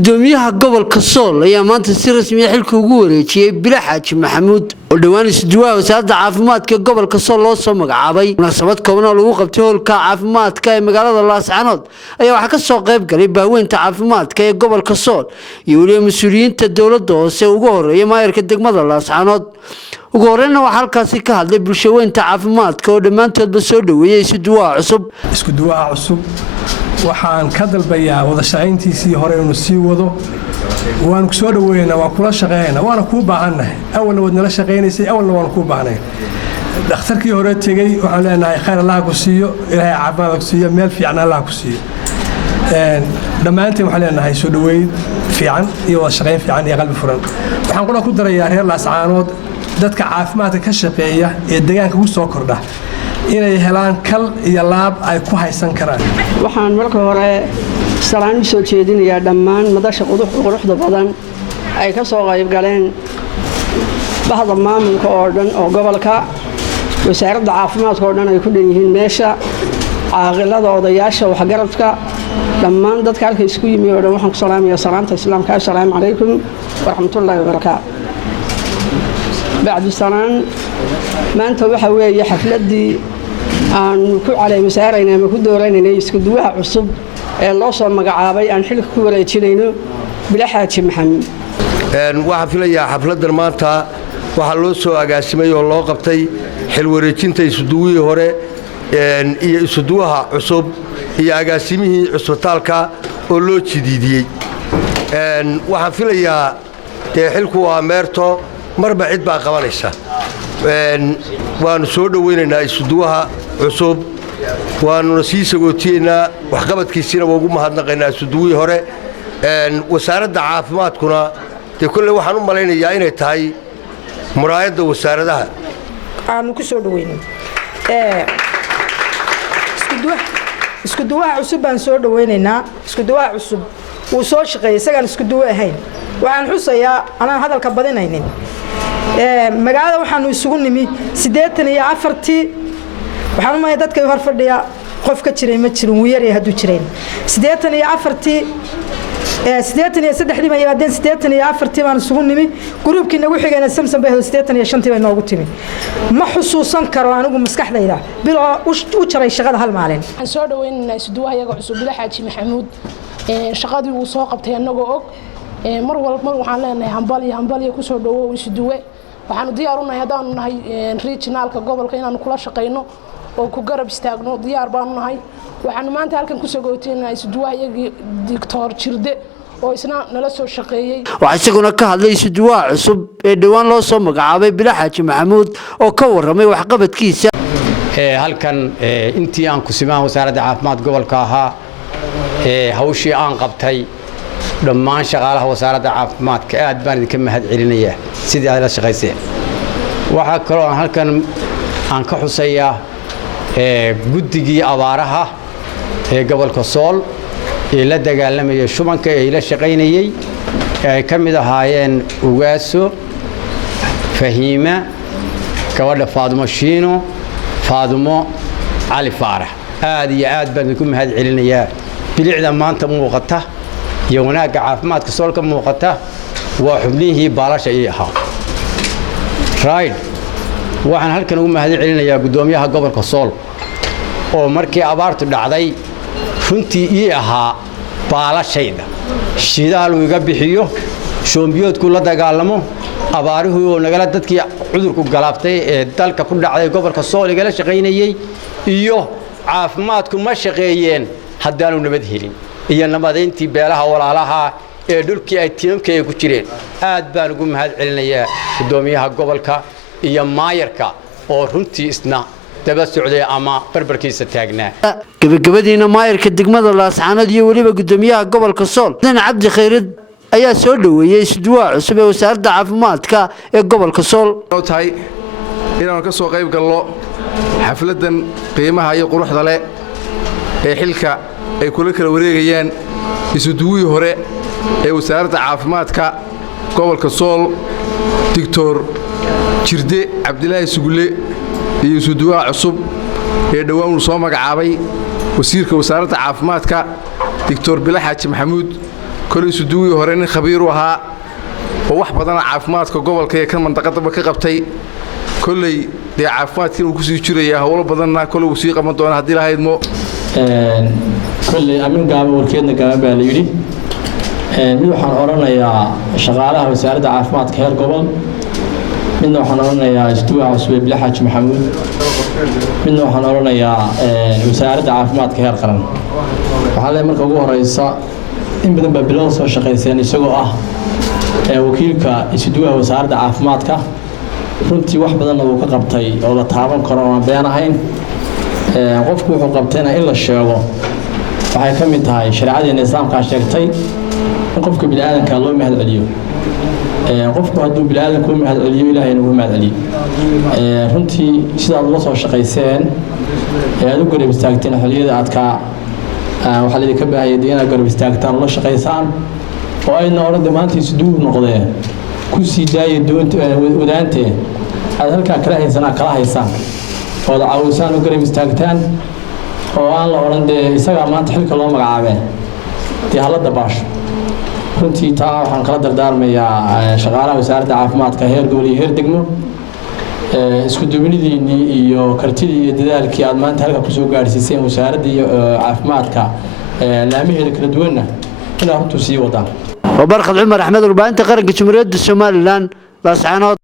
gudoomiyaha gobolka Sool ayaa maanta si rasmi ah xilka ugu wareejiyay Bilaa Xaaji Maxamuud oo dhawaan isduwaa wasaaradda caafimaadka gobolka Sool loo soo magacaabay munaasabad kooban oo lagu qabtay howlka caafimaadka ee magaalada Laascaanood ayaa waxa ka soo qayb galay baaweynta caafimaadka ee gobolka Sool iyo waliba mas'uuliyiinta dawladda hoose ugu horeeyay maayirka degmada Laascaanood ugu horreynna waxa halkaasi ka hadlay bulshadeynta caafimaadka oo dhamaantoodba soo dhaweeyay isduwaa cusub waxaan ka dalbayaa wada shaqayntiisii hore inuu sii wado waan ku soo dhaweynaa waan kula shaqeynaa waana ku baahanahay awalna wad nala shaqeynaysay awalna waan ku baahnay dhakhtarkii hore tagay waxaan leenahay khayr Allah ku siiyo ilaahay caafimaad ku siiyo meel fiican Allah ku siiyo dhamaantiin waxaan leenahay soo dhaweyn fiican iyo wada shaqeyn fiican iyo qalbi furan waxaan ku darayaa reer Laascaanood dadka caafimaadka ka shaqeeya ee deegaanka ku soo kordha inay helaan kal iyo laab ay ku haysan karaan waxaan marka hore salaam soo jeedinayaa dhammaan madasha quruxda badan ay ka soo qayb galeen bahda maamulka oo dhan oo gobolka wasaaradda caafimaadka oo dhan ay ku dhanyihiin meesha caaqilada odayaasha waxgaradka dhammaan dadka halka isku yimi oo dhan waxaan ku salaamayaa salaanta islaamka assalaamu calaykum waraxmatullaahi wabarakaatuh بعد سنان ما أنت وحوي حفلتي عن كل على مسارنا ما كل دورنا يسكدوها عصب الله صار مقعابي عن حلك كورة تشيلينو بلا حاجة محمد. وحفلة حفلة المانتا وحلوسو أجاسمي والله قبتي حلو ريتشنتي يسدوي هره يسدوها عصب هي أجاسمه عصبتالك ولو تشديدي. وحفلة حلكوا أمرتو marba cid baa qabanaysa waanu soo dhaweynaynaa isduwaha cusub waanu sii sagootiyeynaa wax qabadkiisina ugu mahadnaqaynaa isduwii hore wasaaradda caafimaadkuna kullu waxaan u maleynayaa inay tahay muraayadda wasaaradaha aanu ku soo dhaweynay isduwaha cusub baan soo dhaweynaynaa isduwaha cusub uu soo shaqeeyay isagaan isduwa ahayn waxaan xusayaa anaan hadalka badinaynin magaalada waxaanu isugu nimi 84 waxaan u maay dadka hor fadhiya qof ka jiray ma jirin uu yar yahay haduu jireen 84 83 ma yaadeen 84 baan isugu nimi groupkii nagu xigayna samsan bay 85 bay noogu timi ma xusuusan karo anigu maskaxdayda bilo u jaray shaqada hal maalin aan soo dhaweynaa isduwaha iyaga cusub Bilaa Xaaji Maxamuud shaqadii uu soo qabtay anagoo og mar walba waxaan leenahay hambal iyo ku soo dhawow isduwe waxaanu diyaar u nahay hadaan nahay regionalka gobolka inaan kula shaqeyno oo ku garab istaagno diyaar baan nahay waxaanu maanta halkan ku soo gooteynaa isduwaha iyagii Dr. Jirde oo isna nala soo shaqeeyay waxa isaguna ka hadlay isduwaha cusub ee dhawaan loo soo magacaabay Bilaa Xaaji Maxamuud oo ka waramay wax qabadkiisa halkan intii aan ku simaan wasaaradda caafimaad gobolka ahaa hawshii aan qabtay dhammaan shaqaalaha wasaaradda caafimaadka aad baan idinka mahad celinayaa sidii aad la shaqayseen waxa kale oo halkan aan ka xusayaa guddigii abaaraha ee gobolka Sool ee la dagaalamay shubanka ee la shaqaynayay ay ka mid ahaayeen Ugaaso Fahiima gabadha Faadumo Shiino Faadumo Ali Faarax aad iyo aad baan idinku mahad celinayaa bilicda maanta muuqata iyo wanaagga caafimaadka Soolka muuqata waa xubnihii baalasha ay ahaa right waxaan halkan ugu mahad celinayaa gudoomiyaha gobolka Sool oo markii abaartu dhacday runtii ii ahaa baalashayda shidaal uu iga bixiyo shoombiyoodku la dagaalamo abaaruhu oo nagala dadkii cudurku galaabtay ee dalka ku dhacday gobolka Sool igala shaqeynayay iyo caafimaadku ma shaqeeyeen haddaanu nabad helin iyo nabadeyntii beelaha walaalaha ee dhulkii ay tiimkay ku jireen aad baan ugu mahad celinayaa gudoomiyaha gobolka iyo maayarka oo runtii isna daba socday ama barbarkiisa taagnaa gabagabadiina maayarka degmada Laascaanood iyo waliba gudoomiyaha gobolka Sool Cabdi Khayrid ayaa soo dhaweeyay isduwaha cusub ee wasaaradda caafimaadka ee gobolka Sool tahay inaan ka soo qayb galno xafladan qiimaha iyo quruxda leh ee xilka ay kula kala wareegayaan isduwii hore ee wasaaradda caafimaadka gobolka Sool Dr. Jirde Cabdilaahi Sugulle iyo isduwaha cusub ee dhawaan soo magacaabay wasiirka wasaaradda caafimaadka Dr. Bilaa Xaaji Maxamuud كل يسدوي هرين خبيرها وواحد بدنا عافمات كجوال كان منطقة بكقبتي كل دي عافمات كانوا كسي جريا ولا بدنا كل وثيقة من دون هدي لهاي المو كل أمين قام وركيدنا قام باليري من وحنا أورنا يا شغالها وسارد عافمات كهر قبل من وحنا أورنا يا استوى عصبي بلحج محمود من وحنا أورنا يا وسارد عافمات كهر قرن وحنا مركب جوه رئيسة إن بدنا ببلاص وشقيسين يسوقه وكيلك استوى وسارد عافمات كه runtii wax badan oo ka qabtay oo la taaban karo aan been ahayn qofku wuxuu qabtayna in la sheego waxay ka mid tahay shariicada islaamka sheegtay in qofka bini'aadanka loo mahad celiyo qofku hadduu bini'aadanka u mahad celiyo ilaahayna uu mahad celiyo runtii sidaad la soo shaqayseen aad u garab istaagteen xilliyada aadka waxa la idinka baahay inaad garab istaagtaan la shaqaysaan oo ayna orada maanta isduu noqdeen كوسي داي دون ودانته هذا هلك كلا إنسان كلا هيسان هذا عاوزان وقريب استاجتان هو الله ورند يسقى ما تحلك الله مقعبه دي هلا دباش كنتي تا وحن كلا دردار ميا شغالة وسارد عافمات كهير دولي هير دقمو اسكدومني دي يو كرتي دال كي أدمان تهلك كوسو قارسيسين وسارد عافمات كا لامي هذا كلا دونا كلا هم تسي وضع وبرخد عمر أحمد ربان تقرن جمهورية الصوماليلاند لاسعانات